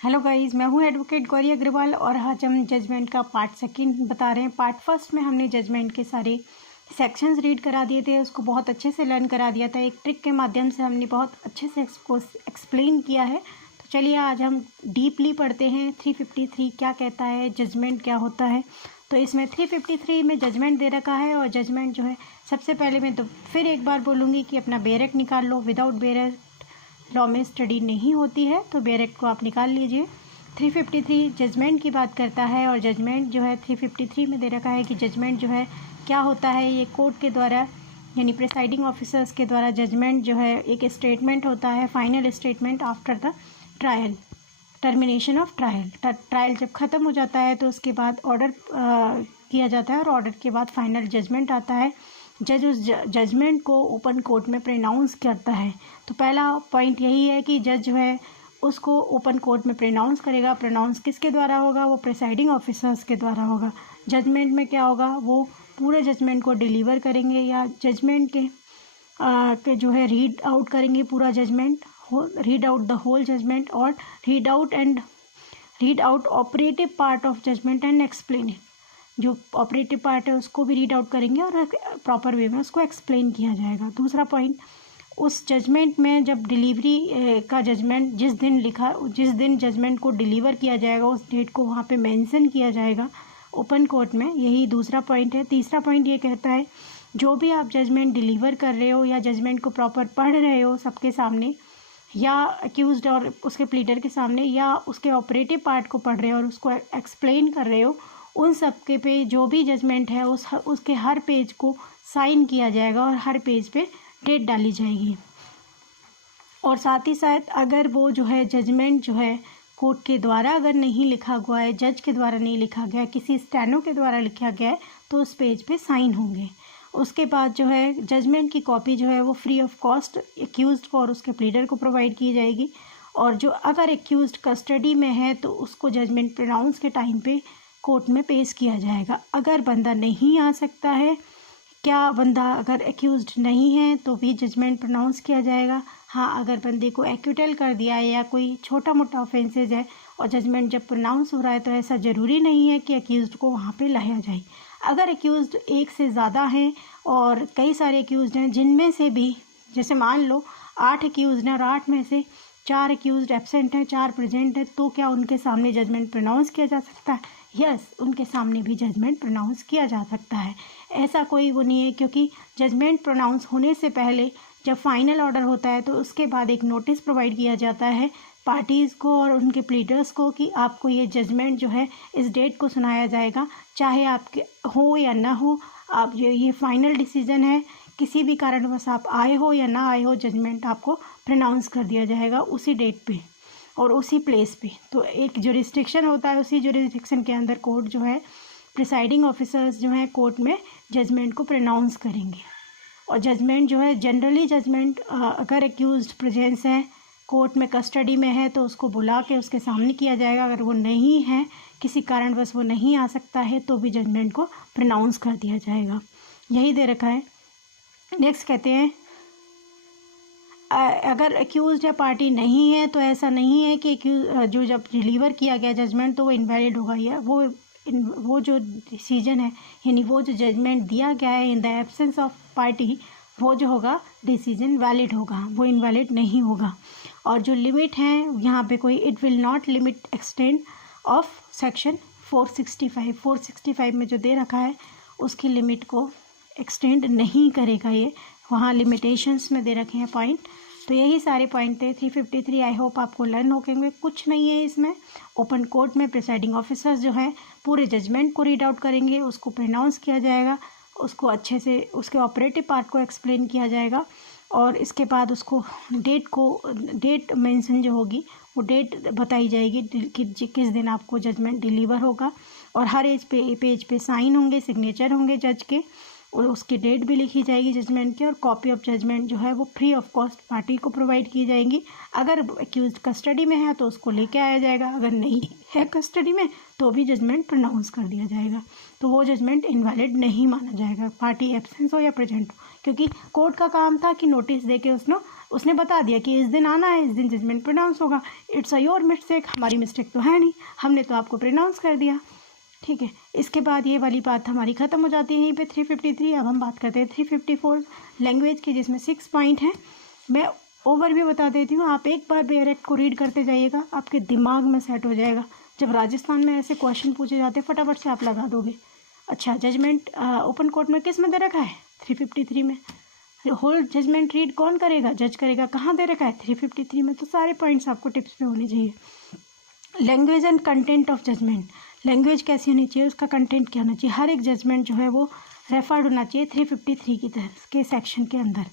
Hello guys, मैं हूं advocate Gauri Agarwal और आज हम जजमेंट का पार्ट सेकंड बता रहे हैं। पार्ट फर्स्ट में हमने जजमेंट के सारे सेक्शंस रीड करा दिए थे, उसको बहुत अच्छे से लर्न करा दिया था। एक ट्रिक के माध्यम से हमने बहुत अच्छे से इसको एक्सप्लेन किया है। तो चलिए आज हम डीपली पढ़ते हैं 353 क्या कहता है, जजमेंट क्या होता है। तो इसमें 353 में जजमेंट दे रखा है और जजमेंट जो है सबसे पहले मैं तो फिर एक बार बोलूँगी कि अपना बेरेक्ट निकाल लो। विदाउट बेरेक्ट लॉ में स्टडी नहीं होती है, तो बेरेक्ट को आप निकाल लीजिए। 353 जजमेंट की बात करता है और जजमेंट जो है 353 में दे रखा है कि जजमेंट जो है क्या होता है। ये कोर्ट के द्वारा यानी प्रिसाइडिंग ऑफिसर्स के द्वारा जजमेंट जो है एक स्टेटमेंट होता है, final statement after the trial, termination of trial. Trial जब ख़त्म हो जाता है तो उसके बाद ऑर्डर किया जाता है और ऑर्डर के बाद फाइनल जजमेंट आता है। जज उस जजमेंट को ओपन कोर्ट में प्रोनाउंस करता है। तो पहला पॉइंट यही है कि जज जो है उसको ओपन कोर्ट में प्रोनाउंस करेगा। प्रोनाउंस किसके द्वारा होगा? वो प्रिसाइडिंग ऑफिसर्स के द्वारा होगा। जजमेंट में क्या होगा? वो पूरे जजमेंट को डिलीवर करेंगे या जजमेंट के जो है रीड आउट करेंगे पूरा judgment, read out the whole judgment और read out operative part of judgment and explain it. जो ऑपरेटिव पार्ट है उसको भी रीड आउट करेंगे और प्रॉपर वे में उसको एक्सप्लेन किया जाएगा। दूसरा पॉइंट, उस जजमेंट में जब डिलीवरी का जजमेंट जिस दिन जजमेंट को डिलीवर किया जाएगा उस डेट को वहाँ पे मेंशन किया जाएगा ओपन कोर्ट में। यही दूसरा पॉइंट है। तीसरा पॉइंट ये कहता है जो भी आप जजमेंट डिलीवर कर रहे हो या जजमेंट को प्रॉपर पढ़ रहे हो सबके सामने या अक्यूज्ड और उसके प्लीडर के सामने या उसके ऑपरेटिव पार्ट को पढ़ रहे हो और उसको एक्सप्लेन कर रहे हो, उन सब के पे जो भी जजमेंट है उसके हर पेज को साइन किया जाएगा और हर पेज पे डेट डाली जाएगी। और साथ ही साथ अगर वो जो है जजमेंट जो है कोर्ट के द्वारा अगर नहीं लिखा हुआ है, जज के द्वारा नहीं लिखा गया, किसी स्टेनो के द्वारा लिखा गया है, तो उस पेज पे साइन होंगे। उसके बाद जो है जजमेंट की कॉपी जो है वो फ्री ऑफ कॉस्ट एक्यूज्ड को और उसके प्लीडर को प्रोवाइड की जाएगी। और जो अगर एक्यूज्ड कस्टडी में है तो उसको जजमेंट प्रोनाउंस के टाइम पे कोर्ट में पेश किया जाएगा। अगर बंदा नहीं आ सकता है, बंदा अगर एक्यूज्ड नहीं है तो भी जजमेंट प्रोनाउंस किया जाएगा। हाँ, अगर बंदे को एक्विटल कर दिया है या कोई छोटा मोटा ऑफेंसेज है और जजमेंट जब प्रोनाउंस हो रहा है तो ऐसा ज़रूरी नहीं है कि एक्यूज्ड को वहाँ पे लाया जाए। अगर एक्यूज्ड एक से ज़्यादा हैं और कई सारे एक्यूज्ड हैं जिनमें से भी जैसे मान लो 8 एक्यूज्ड हैं और 8 में से 4 एक्यूज्ड एब्सेंट हैं, 4 प्रेजेंट हैं, तो क्या उनके सामने जजमेंट प्रोनाउंस किया जा सकता है? यस, उनके सामने भी जजमेंट प्रोनाउंस किया जा सकता है। ऐसा कोई वो नहीं है, क्योंकि जजमेंट प्रोनाउंस होने से पहले जब फाइनल ऑर्डर होता है तो उसके बाद एक नोटिस प्रोवाइड किया जाता है पार्टीज़ को और उनके प्लीडर्स को कि आपको ये जजमेंट जो है इस डेट को सुनाया जाएगा, चाहे आपके हो या ना हो। आप ये फाइनल डिसीजन है, किसी भी कारणवश आप आए हो या ना आए हो, जजमेंट आपको प्रोनाउंस कर दिया जाएगा उसी डेट पे और उसी प्लेस पे। तो एक जुरिस्डिक्शन होता है, उसी जुरिस्डिक्शन के अंदर कोर्ट जो है प्रिसाइडिंग ऑफिसर्स जो हैं कोर्ट में जजमेंट को प्रोनाउंस करेंगे। और जजमेंट जो है जनरली जजमेंट अगर एक्यूज्ड प्रेजेंस है कोर्ट में, कस्टडी में है, तो उसको बुला के उसके सामने किया जाएगा। अगर वो नहीं है, किसी कारणवश वो नहीं आ सकता है, तो भी जजमेंट को प्रोनाउंस कर दिया जाएगा। यही दे रखा है। नेक्स्ट कहते हैं अगर एक्यूज्ड या पार्टी नहीं है तो ऐसा नहीं है कि जो जब डिलीवर किया गया जजमेंट तो वो इनवैलिड होगा, या वो जो डिसीजन है यानी वो जो जजमेंट दिया गया है in the absence of party, वो जो होगा डिसीजन वैलिड होगा, वो इनवैलिड नहीं होगा। और जो लिमिट है यहाँ पे कोई it will not limit extend of section 465 में जो दे रखा है उसकी लिमिट को एक्सटेंड नहीं करेगा। ये वहाँ लिमिटेशंस में दे रखे हैं पॉइंट। तो यही सारे पॉइंट थे 353। आई होप आपको लर्न होंगे। कुछ नहीं है इसमें। ओपन कोर्ट में प्रिसाइडिंग ऑफिसर्स जो हैं पूरे जजमेंट को रीड आउट करेंगे, उसको प्रोनाउंस किया जाएगा, उसको अच्छे से उसके ऑपरेटिव पार्ट को एक्सप्लेन किया जाएगा और इसके बाद उसको डेट मेंशन जो होगी वो डेट बताई जाएगी कि किस दिन आपको जजमेंट डिलीवर होगा। और हर पेज पे साइन होंगे, सिग्नेचर होंगे जज के, और उसकी डेट भी लिखी जाएगी जजमेंट की। और कॉपी ऑफ जजमेंट जो है वो फ्री ऑफ कॉस्ट पार्टी को प्रोवाइड की जाएंगी। अगर एक्यूज्ड कस्टडी में है तो उसको लेके आया जाएगा, अगर नहीं है कस्टडी में तो भी जजमेंट प्रोनाउंस कर दिया जाएगा। तो वो जजमेंट इनवैलिड नहीं माना जाएगा, पार्टी एब्सेंस हो या प्रेजेंट हो, क्योंकि कोर्ट का काम था कि नोटिस दे के उसने उसने बता दिया कि इस दिन आना है, इस दिन जजमेंट प्रोनाउंस होगा। इट्स अ योर मिस्टेक, हमारी मिस्टेक तो है नहीं, हमने तो आपको प्रोनाउंस कर दिया। ठीक है, इसके बाद ये वाली बात हमारी ख़त्म हो जाती है यहीं पे 353। अब हम बात करते हैं 354 लैंग्वेज की, जिसमें 6 पॉइंट हैं। मैं ओवरव्यू बता देती हूँ, आप एक बार बेयर एक्ट को रीड करते जाइएगा, आपके दिमाग में सेट हो जाएगा। जब राजस्थान में ऐसे क्वेश्चन पूछे जाते हैं फटाफट से आप लगा दोगे। अच्छा, जजमेंट ओपन कोर्ट में किस में दे रखा है? 353 में। होल जजमेंट रीड कौन करेगा? जज करेगा। कहाँ दे रखा है? 353 में। तो सारे पॉइंट्स आपको टिप्स पे होने चाहिए। Language and content of judgement, language कैसी होनी चाहिए, उसका कंटेंट क्या होना चाहिए। हर एक जजमेंट जो है वो रेफर्ड होना चाहिए 353 की तरह के सेक्शन के अंदर।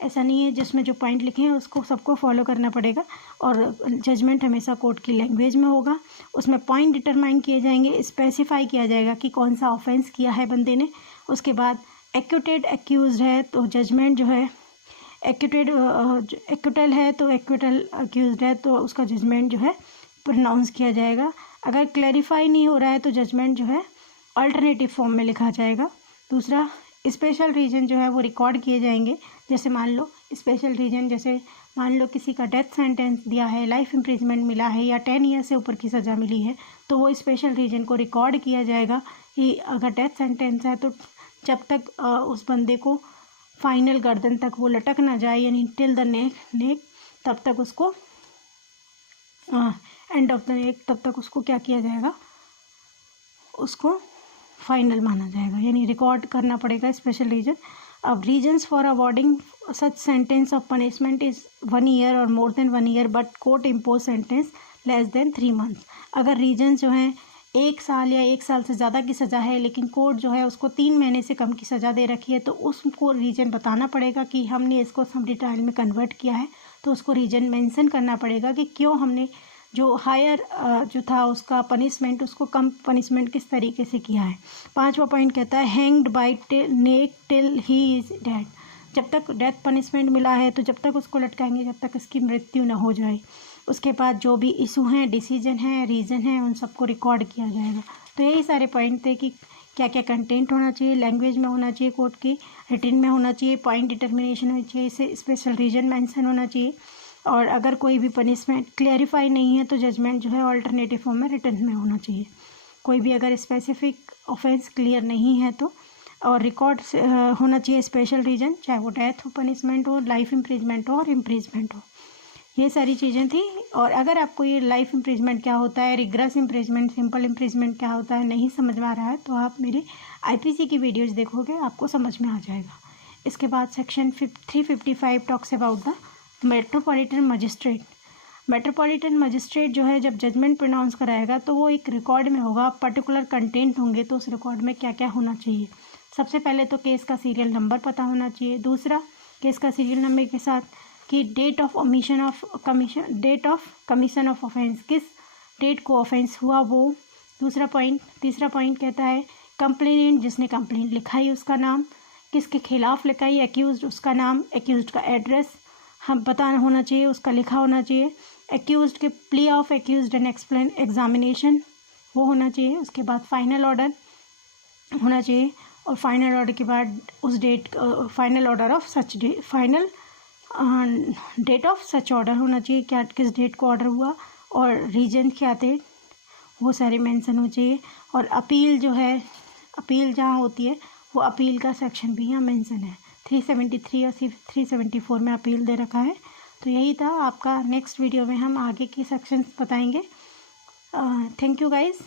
ऐसा नहीं है जिसमें जो पॉइंट लिखे हैं उसको सबको फॉलो करना पड़ेगा। और जजमेंट हमेशा कोर्ट की लैंग्वेज में होगा, उसमें पॉइंट डिटरमाइन किए जाएंगे, स्पेसिफाई किया जाएगा कि कौन सा ऑफेंस किया है बंदे ने। उसके बाद एक्यूटेड एक्यूज्ड है तो जजमेंट जो है एक्यूटल है तो एक्यूटल एक्यूज्ड है तो उसका जजमेंट जो है प्रोनाउंस किया जाएगा। अगर क्लैरिफाई नहीं हो रहा है तो जजमेंट जो है अल्टरनेटिव फॉर्म में लिखा जाएगा। दूसरा, स्पेशल रीजन जो है वो रिकॉर्ड किए जाएंगे। जैसे मान लो स्पेशल रीजन, जैसे मान लो किसी का डेथ सेंटेंस दिया है, लाइफ इम्प्रिजमेंट मिला है या 10 ईयर से ऊपर की सज़ा मिली है, तो वो स्पेशल रीजन को रिकॉर्ड किया जाएगा कि अगर डेथ सेंटेंस है तो जब तक उस बंदे को फाइनल गर्दन तक वो लटक ना जाए, यानी टिल द नेक, तब तक उसको एंड ऑफ द नेक, तब तक उसको क्या किया जाएगा, उसको फाइनल माना जाएगा, यानी रिकॉर्ड करना पड़ेगा स्पेशल रीजन। अब reasons for awarding such sentence of punishment is 1 year और more than 1 year but court impose sentence less than 3 months. अगर रीजन जो हैं 1 साल या 1 साल से ज़्यादा की सज़ा है लेकिन कोर्ट जो है उसको 3 महीने से कम की सज़ा दे रखी है, तो उसको रीजन बताना पड़ेगा कि हमने इसको समरी ट्रायल में कन्वर्ट किया है, तो उसको रीजन मेंशन करना पड़ेगा कि क्यों हमने जो हायर जो था उसका पनिशमेंट, उसको कम पनिशमेंट किस तरीके से किया है। 5वां पॉइंट कहता है hanged by neck till he is dead. जब तक डेथ पनिशमेंट मिला है तो जब तक उसको लटकाएंगे जब तक इसकी मृत्यु न हो जाए। उसके बाद जो भी इशू हैं, डिसीजन है, रीज़न है, उन सबको रिकॉर्ड किया जाएगा। तो यही सारे पॉइंट थे कि क्या क्या कंटेंट होना चाहिए, लैंग्वेज में होना चाहिए कोर्ट की, रिटन में होना चाहिए, पॉइंट डिटर्मिनेशन होनी चाहिए, इसे स्पेशल रीजन मेंशन होना चाहिए, और अगर कोई भी पनिशमेंट क्लैरिफाई नहीं है तो जजमेंट जो है ऑल्टरनेटिव फॉर्म में रिटन में होना चाहिए। कोई भी अगर स्पेसिफिक ऑफेंस क्लियर नहीं है तो, और रिकॉर्ड होना चाहिए स्पेशल रीजन, चाहे वो डेथ हो, पनिशमेंट हो, लाइफ इम्प्रिजमेंट हो और इम्प्रिजमेंट हो। ये सारी चीज़ें थी। और अगर आपको ये लाइफ इम्प्रिजमेंट क्या होता है, रिग्रेस इम्प्रिजमेंट, सिंपल इम्प्रिजमेंट क्या होता है नहीं समझ में आ रहा है तो आप मेरे IPC की वीडियोज़ देखोगे, आपको समझ में आ जाएगा। इसके बाद section 355 talks about the metropolitan magistrate. Metropolitan magistrate जो है जब जजमेंट प्रोनाउंस कराएगा तो वो एक रिकॉर्ड में होगा, पर्टिकुलर कंटेंट होंगे, तो उस रिकॉर्ड में क्या क्या होना चाहिए। सबसे पहले तो केस का सीरियल नंबर पता होना चाहिए। दूसरा, केस का सीरियल नंबर के साथ कि date of commission of offence, किस डेट को ऑफेंस हुआ वो। दूसरा पॉइंट, तीसरा पॉइंट कहता है कंप्लेनेंट, जिसने कंप्लेंट लिखाई उसका नाम, किसके खिलाफ लिखाई, एक्यूज्ड उसका नाम, एक्यूज्ड का एड्रेस हम पता होना चाहिए, उसका लिखा होना चाहिए। एक्यूज्ड के plea of accused and explain examination वो होना चाहिए। उसके बाद फाइनल ऑर्डर होना चाहिए, और फाइनल ऑर्डर के बाद उस date, final order of such day, final date of such order होना चाहिए, क्या किस डेट को ऑर्डर हुआ, और रीजन क्या थे वो सारे मेंशन हो चाहिए। और अपील जो है, अपील जहाँ होती है वो अपील का सेक्शन भी यहाँ मेंशन है। 373 और 374 में अपील दे रखा है। तो यही था आपका। नेक्स्ट वीडियो में हम आगे की सेक्शंस बताएंगे। Thank you guys.